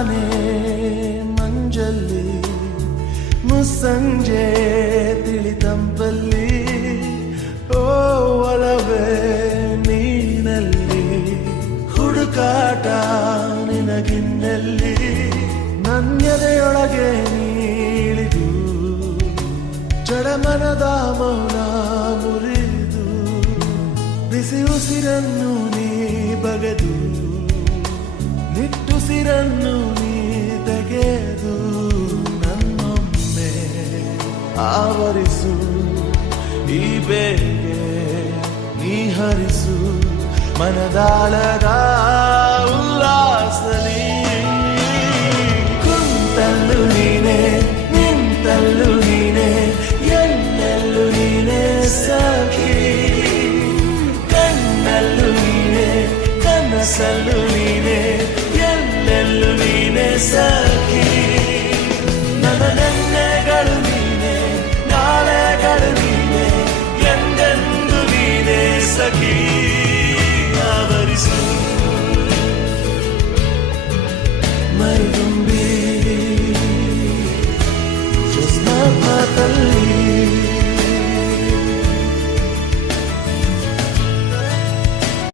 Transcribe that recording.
ತಾನೇ ಮಂಜಲ್ಲಿ ಮುಸ್ಸಂಜೆ ತಿಳಿತಂಪಲ್ಲಿ ಓ ಒಲವೇ ನೀನಲ್ಲಿ ಹುಡುಕಾಟ ನಿನಗಿನ್ನಲ್ಲಿ ನನ್ಯದೆಯೊಳಗೆ ನೀಳಿದು ಜಡಮನದ ಮೌನ ಮುರಿದು ಬಿಸಿ ಉಸಿರನ್ನು ನೀ ಬಗೆದು ನಿಟ್ಟುಸಿರನ್ನು ನೀ ತೆಗೆದು ನನ್ನೊಮ್ಮೆ ಆವರಿಸು ಈ ಬೇಗೆ ನೀ ಹರಿಸು ಮನದಾಳದ ಉಲ್ಲಾಸಲಿ ಕುಂತಲ್ಲು ನೀನೆ ನಿಂತಲ್ಲು ನೀನೆ ಎಲ್ಲೆಲ್ಲೂ ನೀನೆ ಸಖಿ ಕಣ್ಣಲ್ಲೂ ನೀನೆ ಕನಸಲ್ಲೂ ನೀನೆ ಎಲ್ಲೆಲ್ಲೂ ನೀನೆ ಸಖಿ